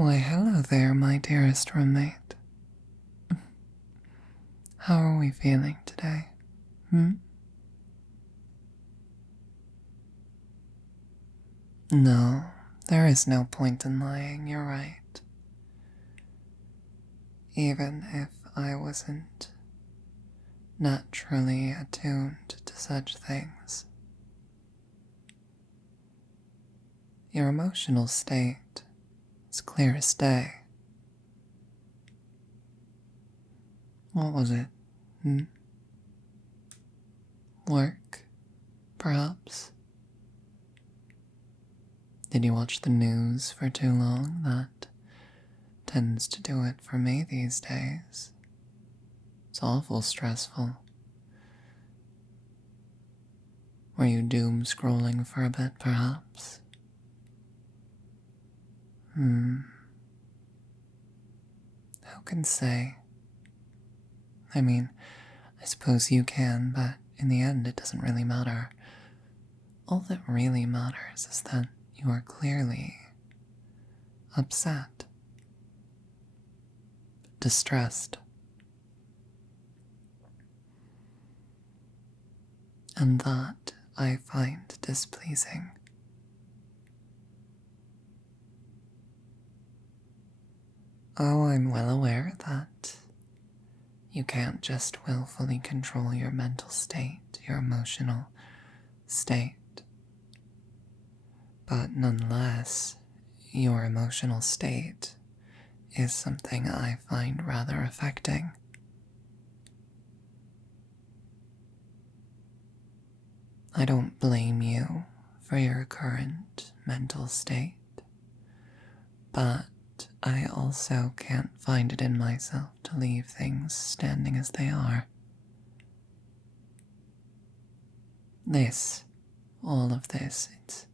Why, hello there, my dearest roommate. How are we feeling today? No, there is no point in lying, you're right. Even if I wasn't naturally attuned to such things. Your emotional state is clear as day. What was it? Work, perhaps? Did you watch the news for too long? That tends to do it for me these days. It's awful stressful. Were you doom scrolling for a bit, perhaps? Who can say? I mean, I suppose you can, but in the end it doesn't really matter. All that really matters is that you are clearly upset, distressed, and that I find displeasing. Oh, I'm well aware that you can't just willfully control your mental state, your emotional state. But nonetheless, your emotional state is something I find rather affecting. I don't blame you for your current mental state, but I also can't find it in myself to leave things standing as they are. All of this, it's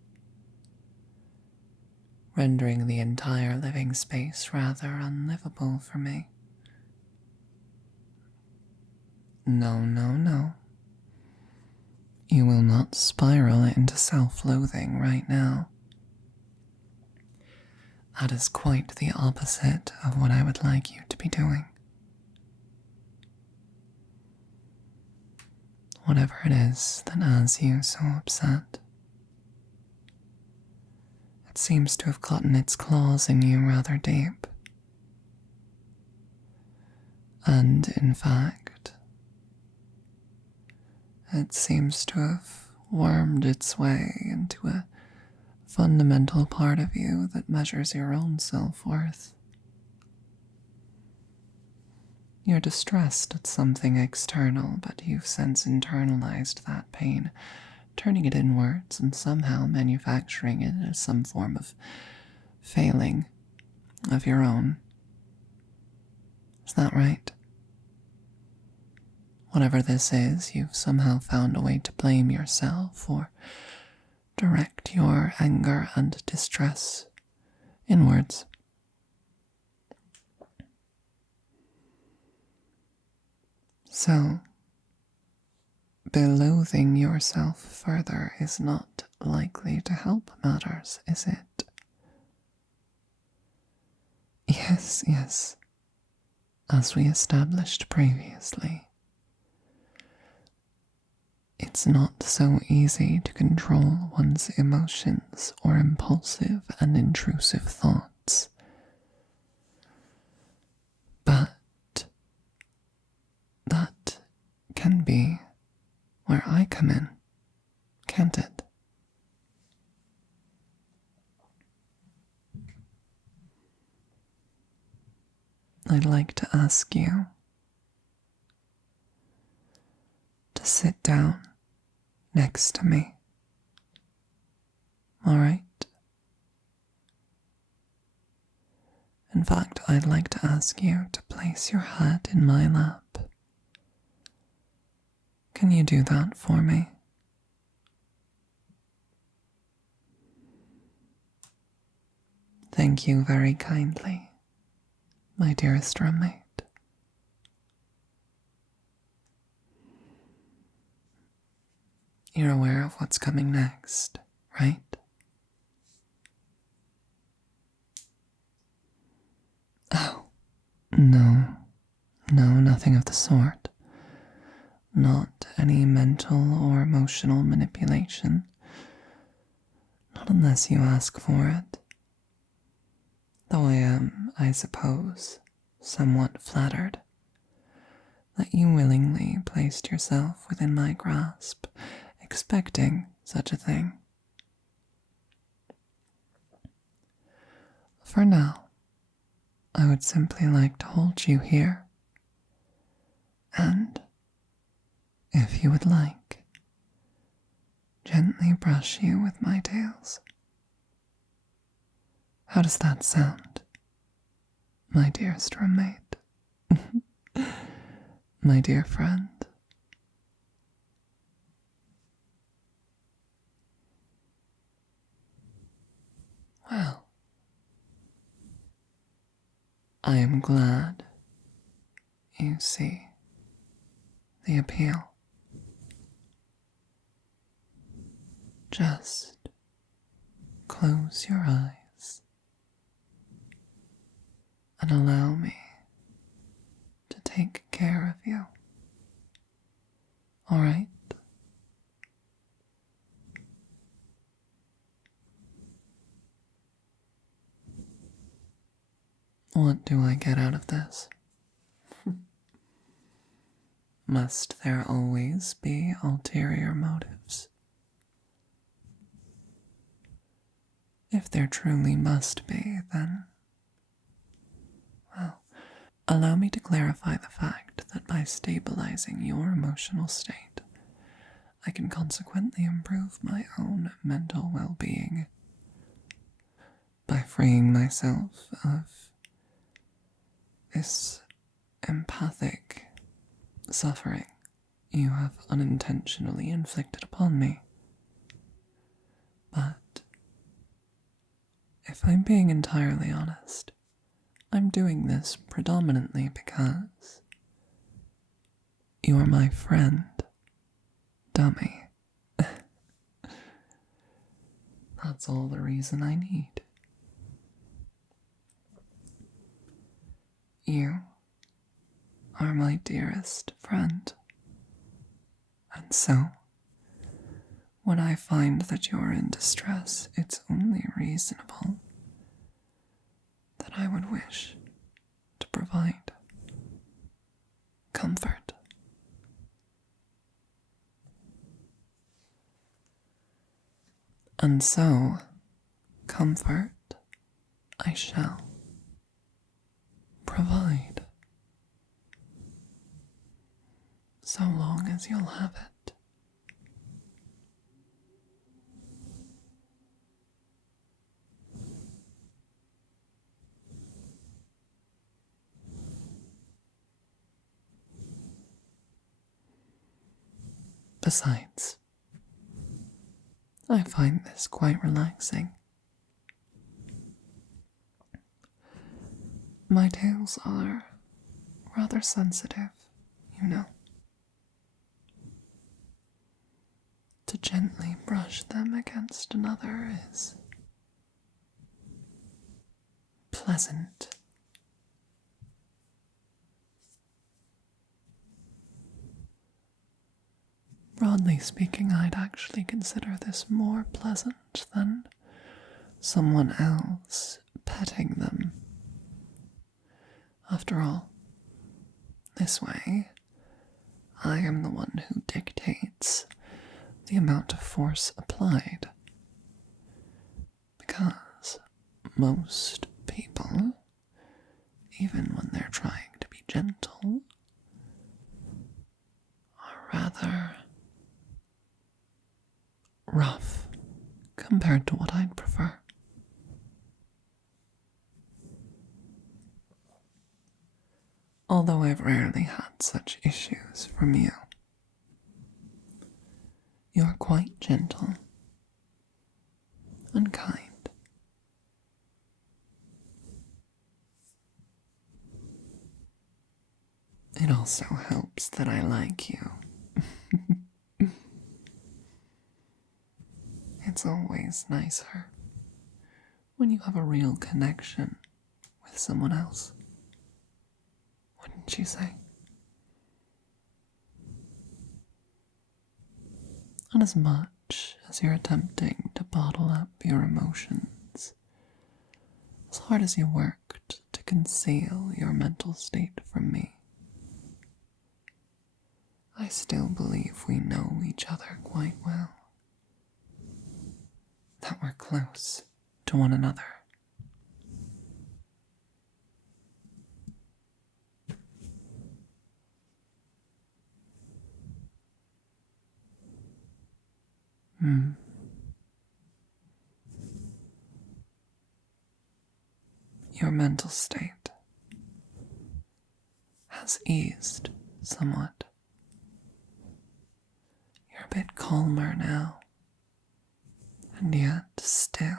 rendering the entire living space rather unlivable for me. No, no, no. You will not spiral into self-loathing right now. That is quite the opposite of what I would like you to be doing. Whatever it is that has you so upset, it seems to have gotten its claws in you rather deep. And in fact, it seems to have wormed its way into a fundamental part of you that measures your own self-worth. You're distressed at something external, but you've since internalized that pain, turning it inwards and somehow manufacturing it as some form of failing of your own. Is that right? Whatever this is, you've somehow found a way to blame yourself or direct your anger and distress inwards. So, beloathing yourself further is not likely to help matters, is it? Yes, as we established previously. It's not so easy to control one's emotions or impulsive and intrusive thoughts. But that can be where I come in, can't it? I'd like to ask you to sit down next to me. All right? In fact, I'd like to ask you to place your head in my lap. Can you do that for me? Thank you very kindly, my dearest roommate. You're aware of what's coming next, right? No, no, nothing of the sort. Not any mental or emotional manipulation. Not unless you ask for it. Though I am, I suppose, somewhat flattered that you willingly placed yourself within my grasp, expecting such a thing. For now, I would simply like to hold you here, and, if you would like, gently brush you with my tails. How does that sound, my dearest roommate? My dear friend? Well, I am glad you see the appeal. Just close your eyes and allow me to take care of you. All right? What do I get out of this? Must there always be ulterior motives? If there truly must be, then, well, allow me to clarify the fact that by stabilizing your emotional state, I can consequently improve my own mental well-being by freeing myself of this empathic suffering you have unintentionally inflicted upon me. But if I'm being entirely honest, I'm doing this predominantly because you're my friend, dummy. That's all the reason I need. You are my dearest friend. And so, when I find that you're in distress, it's only reasonable that I would wish to provide comfort. And so, comfort I shall provide, so long as you'll have it. Besides, I find this quite relaxing. My tails are rather sensitive, you know. To gently brush them against another is pleasant. Broadly speaking, I'd actually consider this more pleasant than someone else petting them. After all, this way, I am the one who dictates the amount of force applied. Because most people, even when they're trying to be gentle, are rather rough compared to what I'd prefer. Although I've rarely had such issues from you. You're quite gentle and kind. It also helps that I like you. It's always nicer when you have a real connection with someone else. didn't you say? Not as much as you're attempting to bottle up your emotions, as hard as you worked to conceal your mental state from me. I still believe we know each other quite well, that we're close to one another. Your mental state has eased somewhat. You're a bit calmer now, and yet still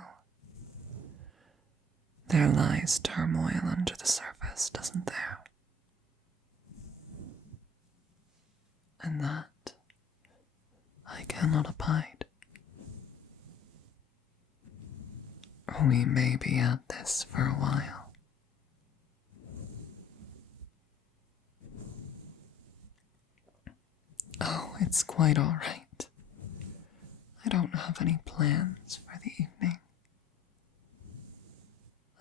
there lies turmoil under the surface, doesn't there? And that I cannot abide. We may be at this for a while. Oh, it's quite all right. I don't have any plans for the evening.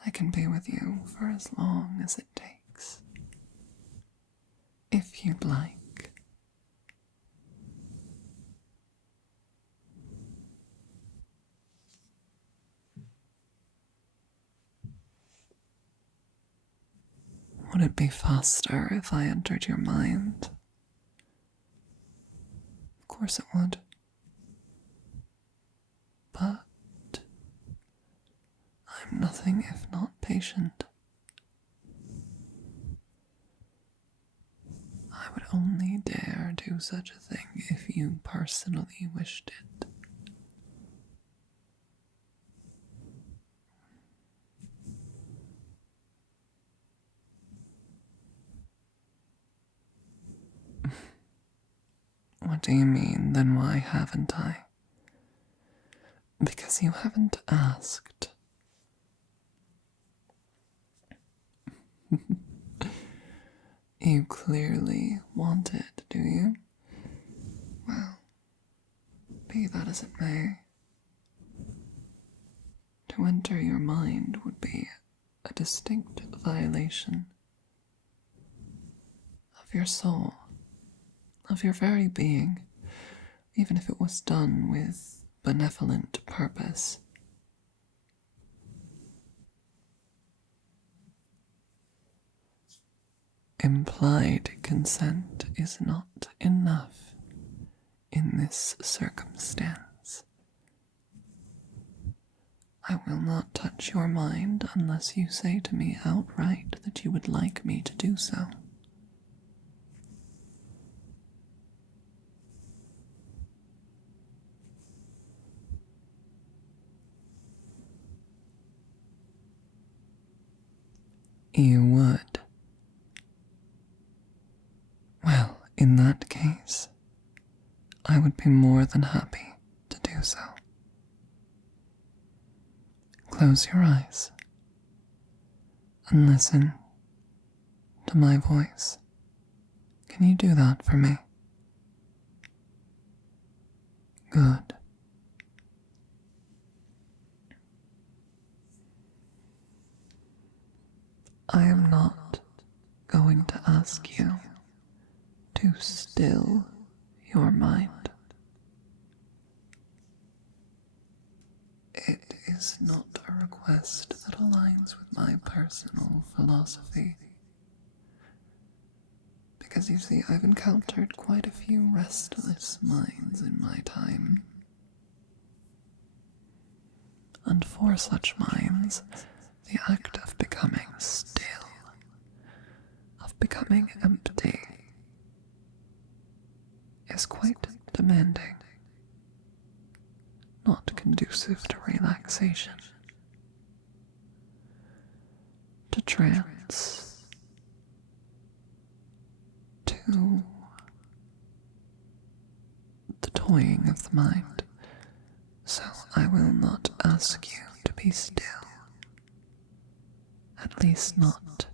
I can be with you for as long as it takes, if you'd like. Would it be faster if I entered your mind? Of course it would. But I'm nothing if not patient. I would only dare do such a thing if you personally wished it. What do you mean, then why haven't I? Because you haven't asked. You clearly want it, do you? Well, be that as it may. To enter your mind would be a distinct violation of your soul, of your very being, even if it was done with benevolent purpose. Implied consent is not enough in this circumstance. I will not touch your mind unless you say to me outright that you would like me to do so. You would. Well, in that case, I would be more than happy to do so. Close your eyes and listen to my voice. Can you do that for me? Good. I am not going to ask you to still your mind. It is not a request that aligns with my personal philosophy. Because you see, I've encountered quite a few restless minds in my time. And for such minds, the act of becoming still, of becoming empty, is quite demanding, not conducive to relaxation, to trance, to the toying of the mind. So I will not ask you to be still, at least not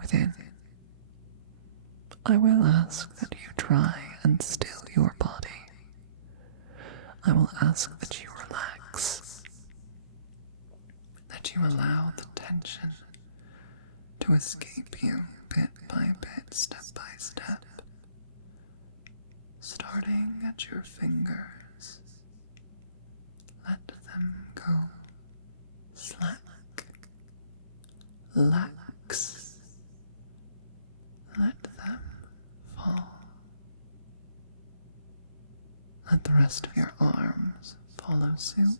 within. I will ask that you try and still your body. I will ask that you relax, that you allow the tension to escape you bit by bit, step by step, starting at your fingers. Let them go. Slack. Lax. Let them fall. Let the rest of your arms follow suit.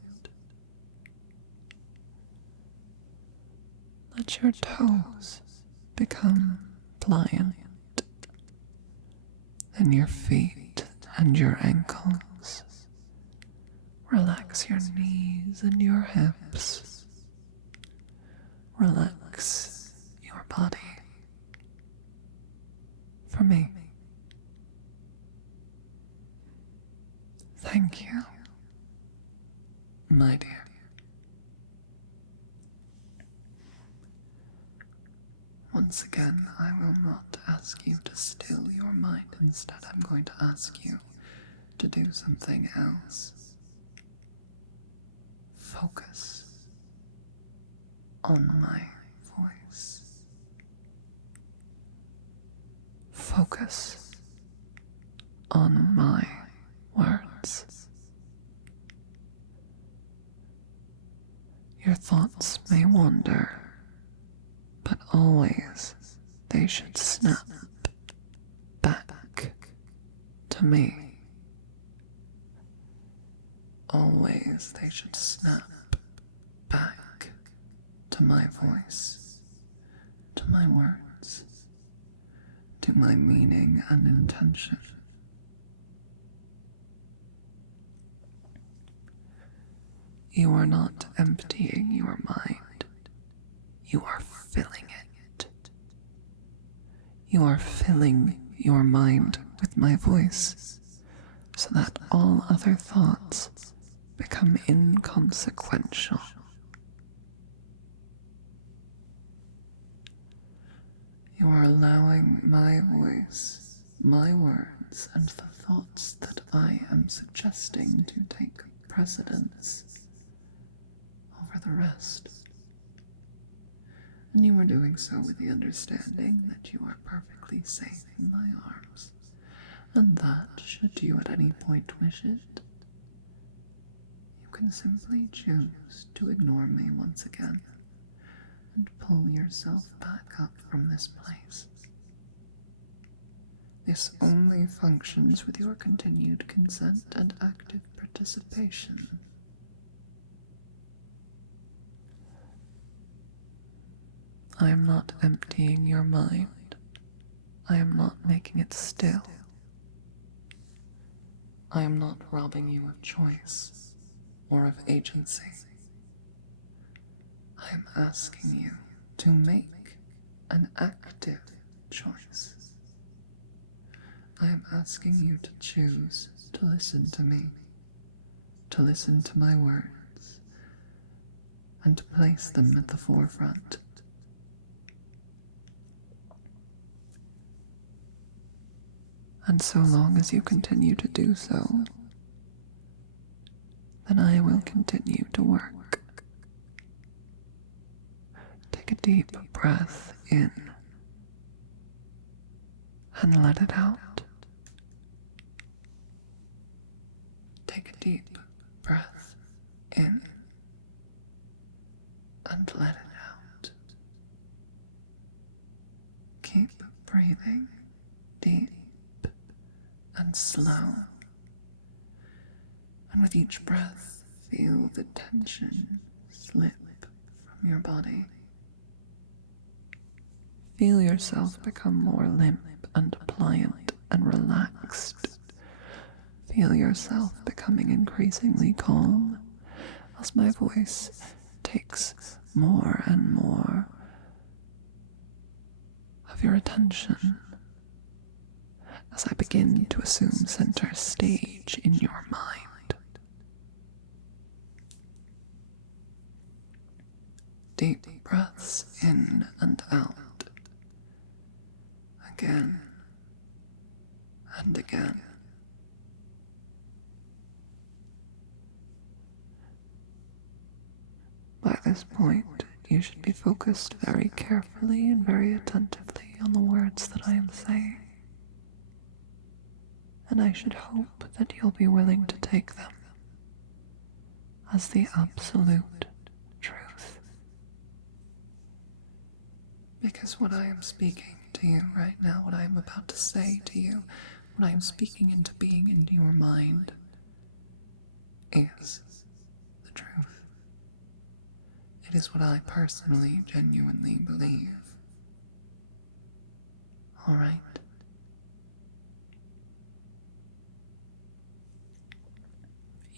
Let your toes become pliant, and your feet and your ankles. Relax your knees and your hips. Relax your body. For me. Thank you, my dear. Once again, I will not ask you to still your mind. Instead, I'm going to ask you to do something else. Focus on my voice. Focus on my words. Your thoughts may wander, but always they should snap back to me. Always they should snap back to my voice, to my words, to my meaning and intention. You are not emptying your mind. You are filling it. You are filling your mind with my voice, so that all other thoughts become inconsequential. You are allowing my voice, my words, and the thoughts that I am suggesting to take precedence over the rest. And you are doing so with the understanding that you are perfectly safe in my arms, and that, should you at any point wish it, you can simply choose to ignore me once again and pull yourself back up from this place. This only functions with your continued consent and active participation. I am not emptying your mind. I am not making it still. I am not robbing you of choice or of agency. I am asking you to make an active choice. I am asking you to choose to listen to me, to listen to my words, and to place them at the forefront. And so long as you continue to do so, then I will continue to work. Take a deep breath in and let it out. Take a deep breath in and let it out. Keep breathing deep and slow, and with each breath, feel the tension slip from your body. Feel yourself become more limp and pliant and relaxed. Feel yourself becoming increasingly calm as my voice takes more and more of your attention, as I begin to assume center stage in your mind. Deep breaths in and out. Again this point, you should be focused very carefully and very attentively on the words that I am saying. And I should hope that you'll be willing to take them as the absolute truth. Because what I am speaking to you right now, what I am about to say to you, what I am speaking into being into your mind, is the truth. It is what I personally, genuinely believe. Alright?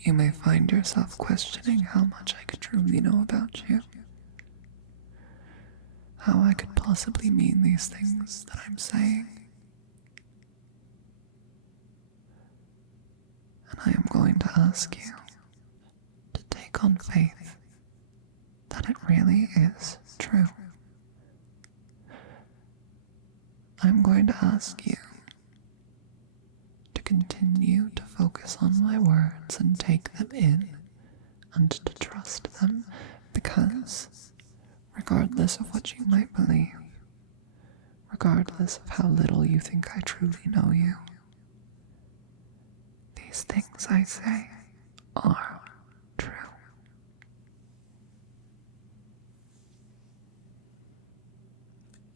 You may find yourself questioning how much I could truly know about you. How I could possibly mean these things that I'm saying. And I am going to ask you to take on faith that it really is true. I'm going to ask you to continue to focus on my words and take them in and to trust them, because regardless of what you might believe, regardless of how little you think I truly know you, these things I say are true.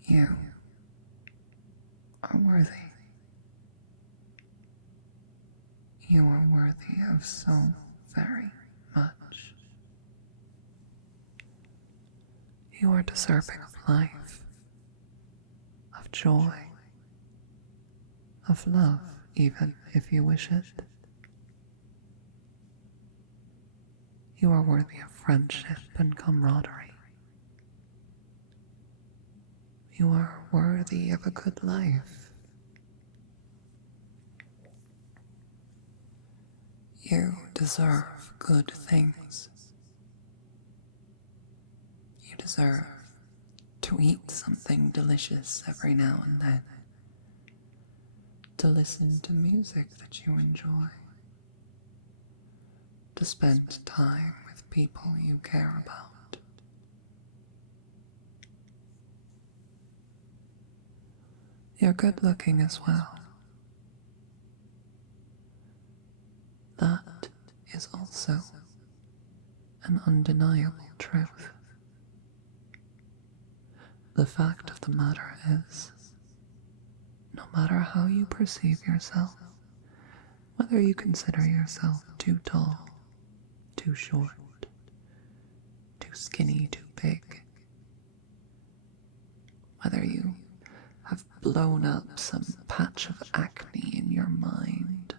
You are worthy. You are worthy of so very much. You are deserving of life, of joy, of love, even if you wish it. You are worthy of friendship and camaraderie. You are worthy of a good life. You deserve good things. You deserve to eat something delicious every now and then, to listen to music that you enjoy, to spend time with people you care about. You're good looking as well. That is also an undeniable truth. The fact of the matter is, no matter how you perceive yourself, whether you consider yourself too tall, too short, too skinny, too big, whether you have blown up some patch of acne in your mind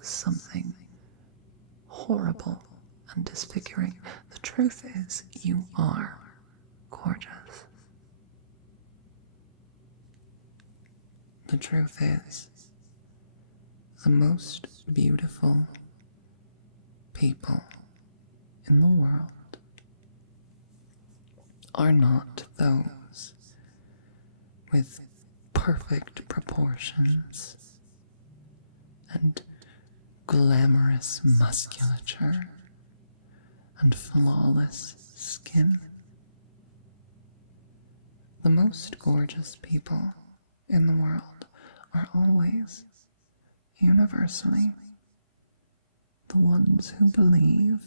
as something horrible and disfiguring, the truth is you are gorgeous. The truth is, the most beautiful people in the world are not those with perfect proportions and glamorous musculature and flawless skin. The most gorgeous people in the world are always, universally, the ones who believe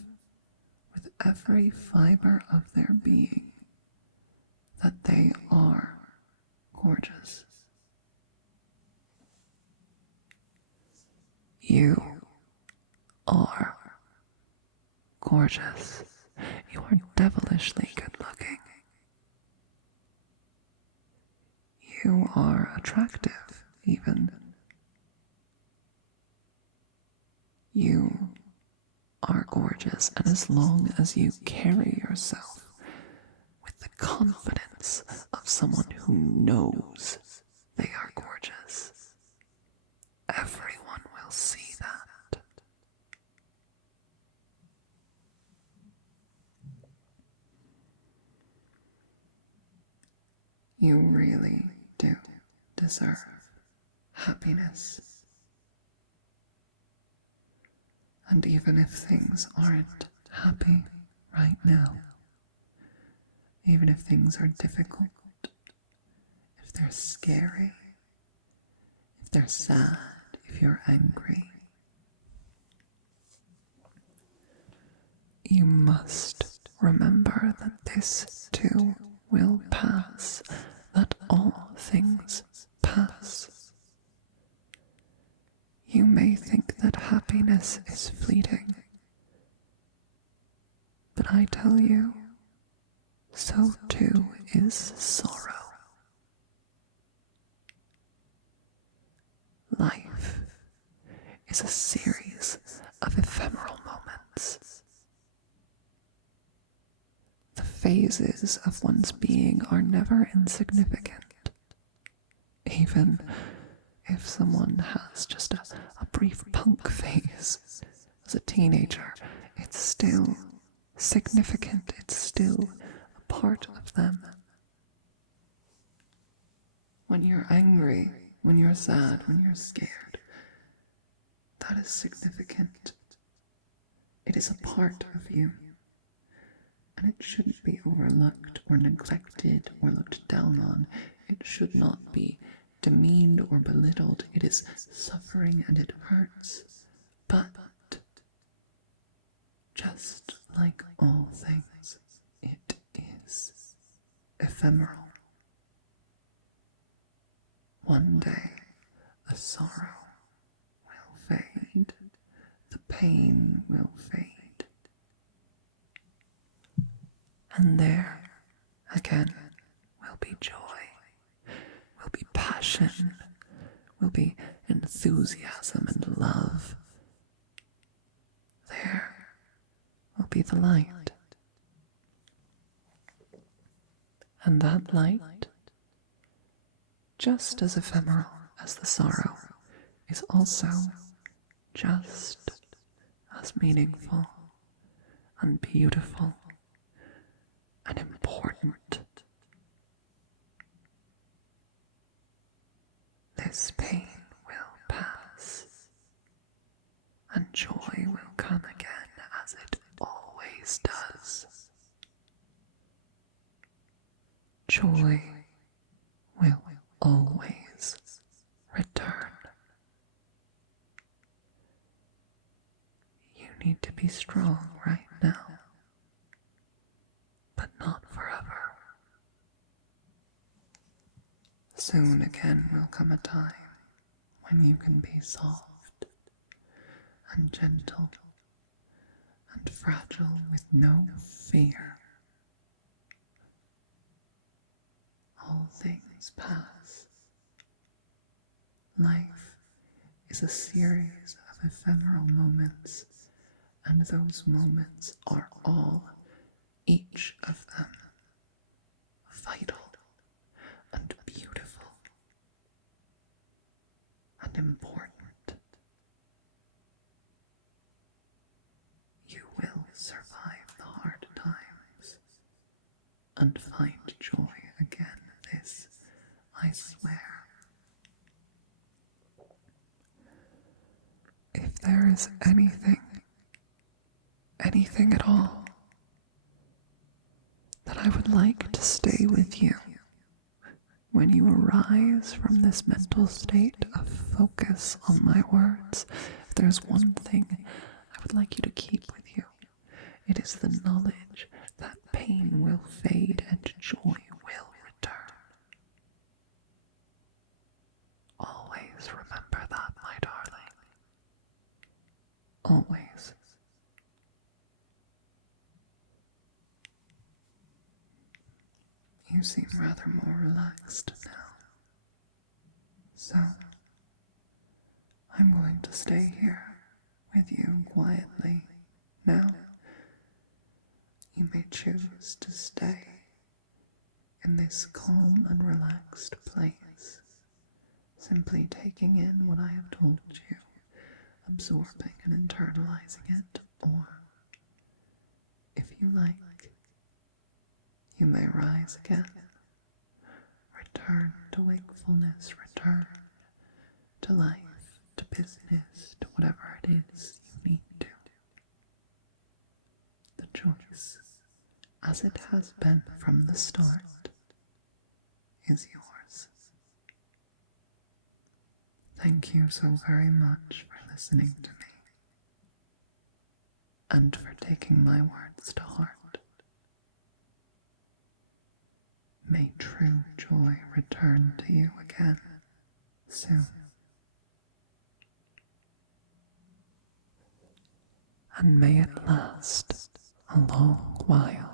with every fiber of their being that they are gorgeous. You are gorgeous. You are devilishly good looking. You are attractive, even. You are gorgeous, and as long as you carry yourself with the confidence of someone who knows they are gorgeous, everyone will see that. You really do deserve happiness. And even if things aren't happy right now, even if things are difficult, if they're scary, if they're sad, if you're angry. You must remember that this too will pass, that all things pass. You may think that happiness is fleeting, but I tell you, so too is sorrow. Life is a series of ephemeral moments. The phases of one's being are never insignificant. Even if someone has just a brief punk phase as a teenager, it's still significant, it's still a part of them. When you're angry, when you're sad, when you're scared, that is significant. It is a part of you, and it shouldn't be overlooked or neglected or looked down on. It should not be demeaned or belittled. It is suffering and it hurts, but just like all things, it is ephemeral. One day, the sorrow will fade, the pain will fade, and there again will be joy, will be passion, will be enthusiasm and love. There will be the light, and that light, just as ephemeral as the sorrow, is also just as meaningful and beautiful and important. This pain will pass, and joy will come again as it always does. Joy will always return. You need to be strong right now, but not forever. Soon again will come a time when you can be soft and gentle and fragile with no fear. All things pass. Life is a series of ephemeral moments, and those moments are all, each of them, vital and beautiful and important. You will survive the hard times and find joy again. This, I swear. If there is anything at all, that I would like to stay with you when you arise from this mental state of focus on my words, if there's one thing I would like you to keep with you, it is the knowledge that pain will fade and joy will return. Always remember that, my darling. Always. You seem rather more relaxed now. So, I'm going to stay here with you quietly now. You may choose to stay in this calm and relaxed place, simply taking in what I have told you, absorbing and internalizing it, or, if you like, you may rise again, return to wakefulness, return to life, to business, to whatever it is you need to. The choice, as it has been from the start, is yours. Thank you so very much for listening to me and for taking my words to heart. May true joy return to you again soon. And may it last a long while.